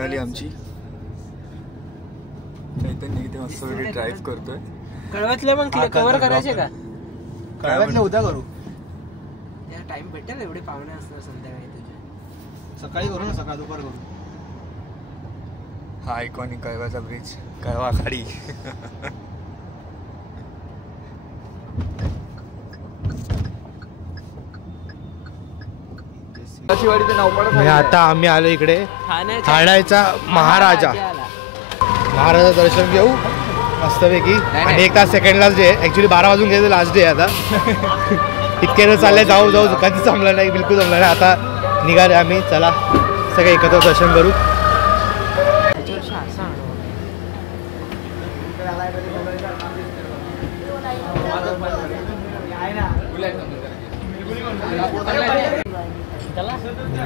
निघाली आमची. चैतन्य इथे मस्त ड्राईव्ह करतोय. कळवतले मग कव्हर करायचे का? कळवतले उद्या करू. टाइम भेटेल एवढे पाहुणे असणार संध्याकाळी तुझे. सकाळी करू ना, सकाळ दुपार करू. हा आयकॉनिक कळव्याचा ब्रिज, कळवा आखाडी. आता आम्ही आलो इकडे ठाण्याचा महाराजा. महाराजा दर्शन घेऊ मस्तपैकी. आणि 1 तास सेकंड लास्ट डे. ऍक्च्युली 12 वाजून घ्यायचं लास्ट डे आता. इतके दिवस चालले जाऊ जाऊ कधी जमलं नाही, बिलकुल जमलं नाही. आता निघाले आम्ही. चला सगळे एकत्र दर्शन करू.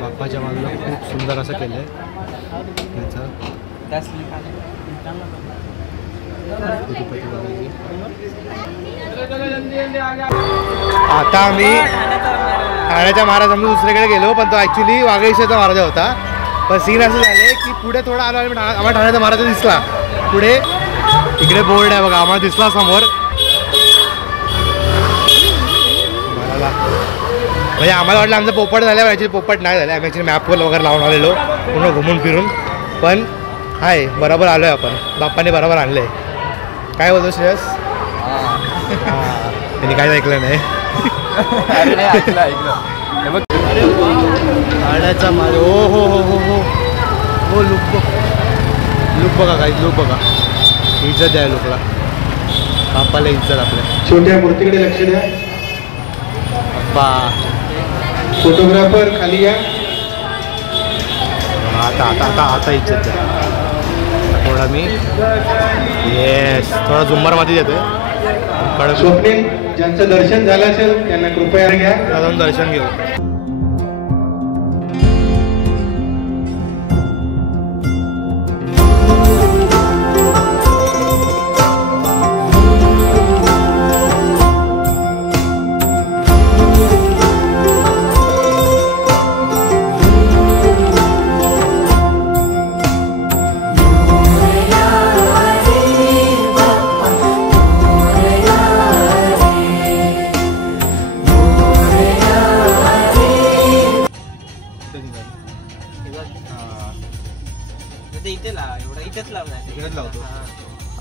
बाप्पाच्या बाजूला खूप सुंदर असं केलंय. आता आम्ही ठाण्याच्या महाराजांनी दुसरीकडे गेलो, पण तो ऍक्च्युली वाघळेश्वरचा महाराजा होता. पण सीन असं झाले की पुढे थोडा आलो आणि आम्हाला ठाण्याचा महाराजा दिसला. पुढे इकडे बोर्ड आहे बघा, आम्हाला दिसला समोर. म्हणजे आम्हाला वाटलं आमचं पोपट झालं, ॲक्च्युली पोपट नाही झालं. आम्ही ॲक्च्युली मॅपवर वगैरे लावून आलेलो पूर्ण घुमून फिरून. पण आहे बरोबर आलो आहे आपण. बाप्पाने बरोबर आणलं आहे. काय बोलतो श्रेयस? त्यांनी काहीच ऐकलं नाही. गाड्याचा माल. हो हो हो हो हो हो. लुक बघा काही, लुक बघा. इज्जत द्या लुकला. बाप्पाला इज्जत आपल्या. छोट्या मूर्तीकडे लक्ष द्या. बाप्पा फोटोग्राफर खाली या. आता आता आता आता इज्जत द्या थोडा. मी येस थोडा झुंबरमध्ये देतोय. स्वप्नील ज्यांचं दर्शन झालं असेल त्यांना कृपया घ्या. अजून दर्शन घेऊ.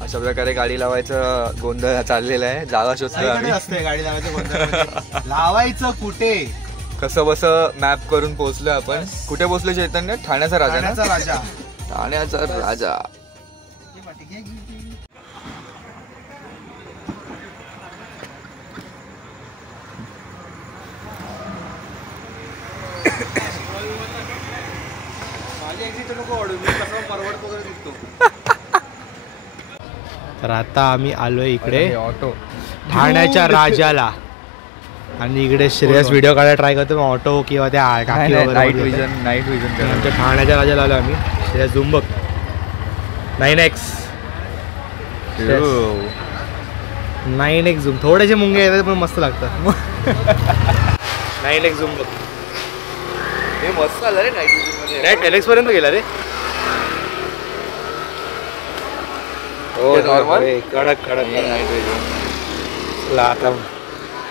अशा प्रकारे गाडी लावायचं गोंधळ चाललेला आहे. जागा शोधतोय आम्ही. गाडी लावायचं गोंधळ. लावायचं कुठे कसं बसं मॅप करून पोहोचलोय आपण. कुठे पोहोचलो चैतन्य? ठाण्याचा राजा. ठाण्याचा राजा. तर आता आम्ही आलोय इकडे ऑटो ठाण्याच्या राजाला. आणि इकडे श्रेयस व्हिडिओ काढायला ट्राय करतो. ऑटो किंवा त्या काकी वगैरे नाईट विजन आमच्या ठाण्याच्या राजाला आलो आम्ही. श्रेयस झूम बघ. 9x 9x zoom. थोडेसे मुंगे येतात पण मस्त लागतात. 9x झूम बघ. हे मस्त आलं रे नाईट विजन मध्ये. नाईट LX पर्यंत गेला रे. कडक कडक नाईट विजन. आता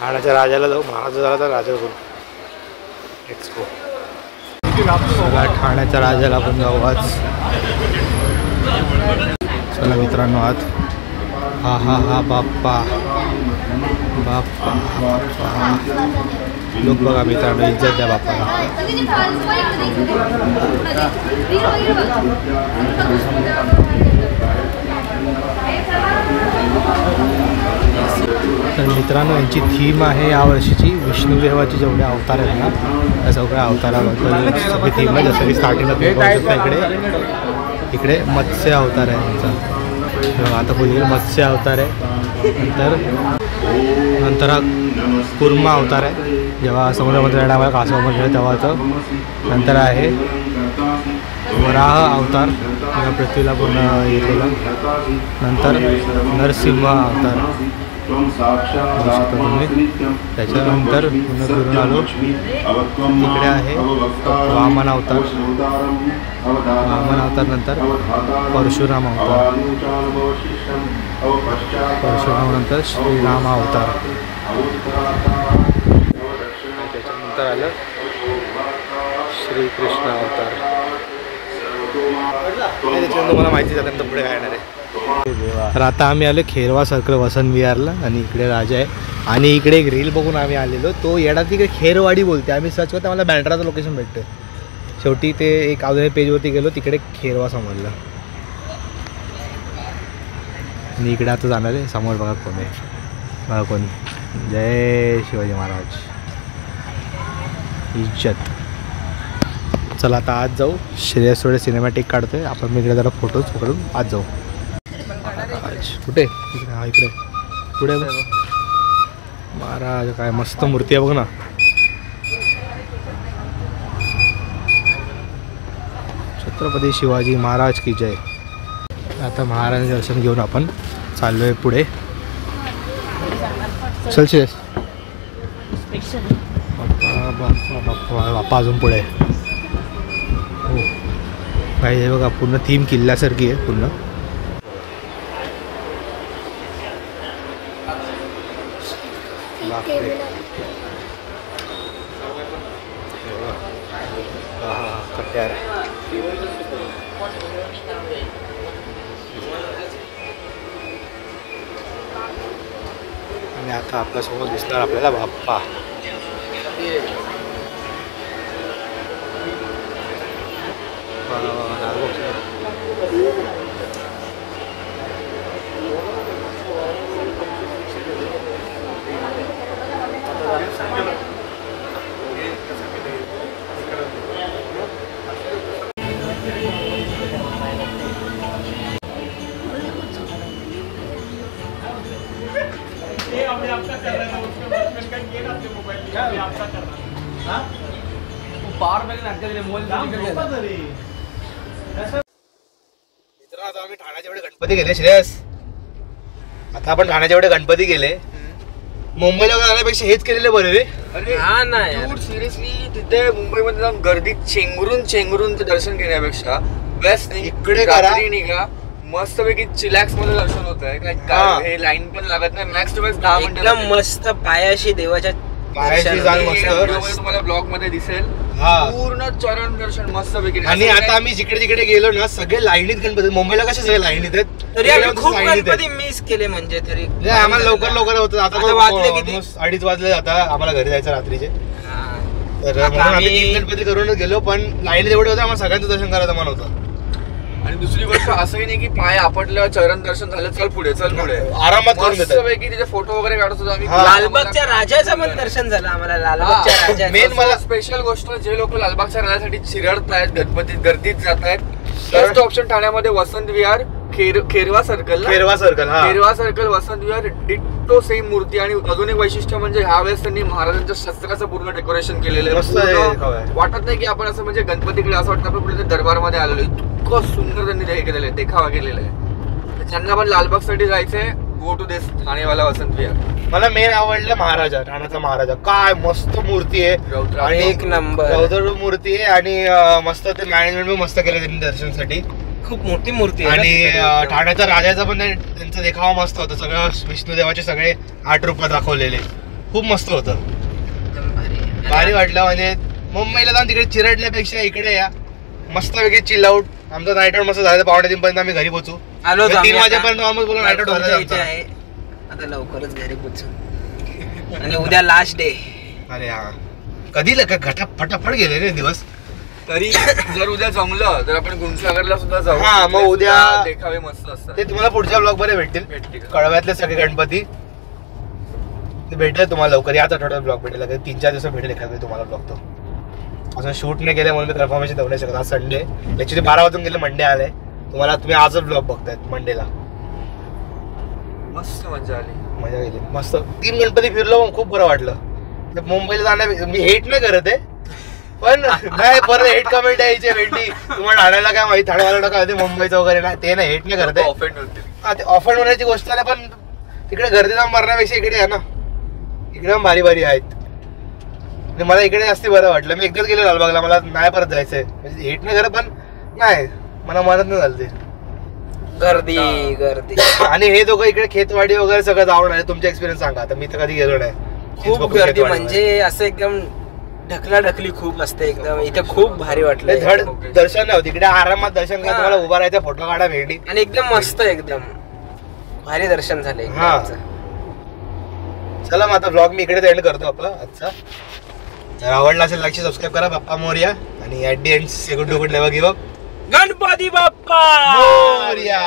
ठाण्याच्या राजाला जाऊ. महाराजा झाला तर राजा करू. एक्सपो ठाण्याच्या राजाला पण जाऊ आज. चला मित्रांनो आज. हा हा हा बाप्पा बाप्पा बाप्पा. लोक बघा मित्रांनो, इज्जत द्या बाप्पाला. तर मित्रांनो यांची थीम आहे यावर्षीची विष्णुदेवाचे जेवढे अवतार आहेत ना त्या सगळ्या अवताराबद्दल सगळी थीम आहे. जसं की स्टार्टिंगला तुम्ही पाहू शकता इकडे मत्स्य अवतार आहे त्यांचा. आता पुढे मत्स्य अवतार आहे. नंतर हा कुर्मा अवतार आहे. जेव्हा समुद्रामध्ये टायमाला कासवामध्ये तेव्हाचं. नंतर आहे वराह अवतार, पृथ्वीला पूर्ण येतेला. नंतर नरसिंह अवतार. त्याच्यानंतर पुन्हा फिरून आलो. इकडे आहे वामन अवतार. वामन अवतार नंतर परशुराम अवतार. परशुराम नंतर श्रीराम अवतार. त्याच्यानंतर आलं श्रीकृष्ण अवतार. त्याच्यानंतर मला माहिती झाल्यानंतर पुढे काय येणार आहे. तर आता आम्ही आलो खेरवा सर्कल वसंत विहारला आणि इकडे राजा आहे. आणि इकडे एक रील बघून आम्ही आलेलो. तो येडा तिकडे खेरवाडी बोलते. आम्ही सर्च करतो मला बँड्राचं लोकेशन भेटतं. शेवटी ते एक अजून पेजवरती गेलो तिकडे खेरवा समजलं. आणि इकडे आता जाणार आहे. समोर बघा कोण आहे. बघा कोण. जय शिवाजी महाराज. इज्जत. चला आता आज जाऊ. श्रेयस थोडे सिनेमॅटिक काढतोय. आपण मी इकडे जरा फोटोज पकडून आज जाऊ. कुठे इकडे. हा इकडे पुढे महाराज. काय मस्त मूर्ती आहे बघ ना. छत्रपती शिवाजी महाराज की जय. आता महाराजांचे दर्शन घेऊन आपण चाललोय पुढे. चल श्रेयस. बाप्पा अजून पुढे. हो काय हे बघा पूर्ण थीम किल्ल्यासारखी आहे पूर्ण. आणि आता आपल्यासमोर दिसणार आपल्याला बाप्पा. आता आम्ही ठाण्याच्या एवढे गणपती गेले श्रेयस. आता आपण ठाण्याच्या एवढे गणपती गेले. मुंबईला जाण्यापेक्षा हेच केलेले बरे रे. अरे हा ना यार सिरियसली तिथे मुंबईमध्ये जाऊन गर्दीत चेंगरून ते दर्शन घेण्यापेक्षा बेस्ट इकडे निघा मस्तपैकी चिलॅक्स मध्ये दर्शन होत आहे. काय हे लाईन पण लागत नाही. मॅक्स टू मॅक्स 10 मिनिटं. एकदम मस्त पायाशी देवाच्या पायाशी जाल मस्त. तुम्हाला ब्लॉग मध्ये दिसेल हा पूर्ण चरण दर्शन मस्तपैकी. आणि आता आम्ही जिकडे जिकडे गेलो ना सगळे लाईनीत गणपती. मुंबईला कसे सगळे लाईनीत आहेत. तरी आम्ही खूप गणपती मिस केले म्हणजे तरी आम्हाला लवकर होतं. आता वाजले किती? 2:30 वाजले. आता आम्हाला घरी जायचं रात्रीचे. तर म्हणून आम्ही 3 गणपती करूनच गेलो. पण लाईनीत एवढे होते आम्हाला सगळ्यांचं दर्शन करायचं मन होतं. आणि दुसरी गोष्ट असंही नाही की पाय आपटल्यावर चरण दर्शन झालं चल पुढे आरामात करून देतात. मस्तपैकी तिथे फोटो वगैरे काढत होतो आम्ही. लालबागच्या राजाचं पण दर्शन झालं आम्हाला. लालबागच्या राजा मेन मला स्पेशल गोष्ट जे लोक लालबागच्या राजासाठी चिरडत आहेत गणपती गर्दीत जात आहेत बेस्ट ऑप्शन ठाण्यामध्ये Vasant Vihar Kherwa circle Vasant Vihar ditto same मूर्ती. आणि अजून एक वैशिष्ट्य म्हणजे ह्या वेळेस त्यांनी महाराजांच्या शस्त्राचं पूर्ण डेकोरेशन केलेलं आहे. वाटत नाही की आपण असं म्हणजे गणपतीकडे असं वाटतं आपण कुठे दरबारमध्ये आलेलो. इतकं सुंदर त्यांनी हे केलेलं आहे देखावा केलेला आहे. ज्यांना पण लालबाग साठी जायचंय गो टू दिस ठाणेवाला वसंत विहार. मला मेन आवडलं महाराजा. ठाण्याचा महाराजा काय मस्त मूर्ती आहे. आणि एक नंबर रौद्र मूर्ती आहे. आणि मस्त ते मॅनेजमेंट पण मस्त केलं त्यांनी दर्शनासाठी. खूप मोठी मूर्ती आहे. आणि ठाण्याचा राजाचा पण त्यांचा देखावा मस्त होता. सगळं विष्णुदेवाचे सगळे 8 रूप दाखवलेले खूप मस्त होतं. भारी वाटलं. म्हणजे मुंबईला जाऊन तिकडे चिरडण्यापेक्षा इकडे या मस्त वेगळी चिल आउट. आमचा नाईट आउट मस्त झालं. 2:30 पर्यंत आम्ही घरी पोहोचू. 3 वाजेपर्यंत आम्ही बोलून नाईट आउट झालं. आता लवकरच घरी पोहोचू. आणि उद्या लास्ट डे. अरे हा कधी फटाफट गेले रे दिवस. तरी जर उद्या जमलं तर आपण गुंजसागरला सुद्धा जाऊ. हा मग उद्या देखावे मस्त असतात. ते तुम्हाला पुढच्या ब्लॉग मध्ये भेटतील. कळव्यातले सगळे गणपती ते भेटेल तुम्हाला लवकर. याच आठवड्यात ब्लॉग भेटेल. 3-4 दिवसात भेटेल एखादा तुम्हाला ब्लॉग. तो अजून शूट नाही केलं म्हणून मी कन्फर्मेशन देऊ नाही शकत. आज संडे ऍक्च्युली 12 वाजून गेले. मंडे आले. तुम्ही आजच ब्लॉग बघतायत मंडेला. मस्त मजा गेली मस्त. 3 गणपती फिरलो. खूप बरं वाटलं. मुंबईला जाण्या मी हेट नाही करत आहे पण नाही परत हेट कमेंट यायचे भेटी तुम्हाला ठाण्याला काय माहिती ठाण्यावाला काय मुंबईचं वगैरे नाही ते नाही हेट नाही करत आहे. ऑफेंड होते. हा ते ऑफेंड होण्याची गोष्ट आहे. पण तिकडे गर्दी जाऊन मारण्यापेक्षा इकडे आहे ना, इकडे भारी भारी आहेत. आणि मला इकडे जास्त बरं वाटलं. मी एकदाच गेलो लालबागला, मला नाही परत जायचंय. म्हणजे हेट नाही खरं, पण नाही मला मदत नाही झाली ते गर्दी गर्दी. आणि हे दोघं इकडे खेतवाडी वगैरे सगळं जाऊन आले. तुमचा एक्सपिरियन्स सांगा. आता मी तर कधी गेलो नाही. खूप गर्दी म्हणजे असं एकदम ढकलाढकली खूप असते एकदम. इथे खूप भारी वाटलं. धड दर्शन नाही होत इकडे, आरामात दर्शन करा. तुम्हाला उभा राहायचं, फोटो काढा, भेटी. आणि एकदम मस्त एकदम भारी दर्शन झाले. हा चला मग आता व्लॉग मी इकडे एंड करतो आपला आजचा. जर आवडला असेल लाईक सबस्क्राईब करा. बाप्पा मोरया. आणि at the end say good to good never give up. Ganpati Bappa Morya.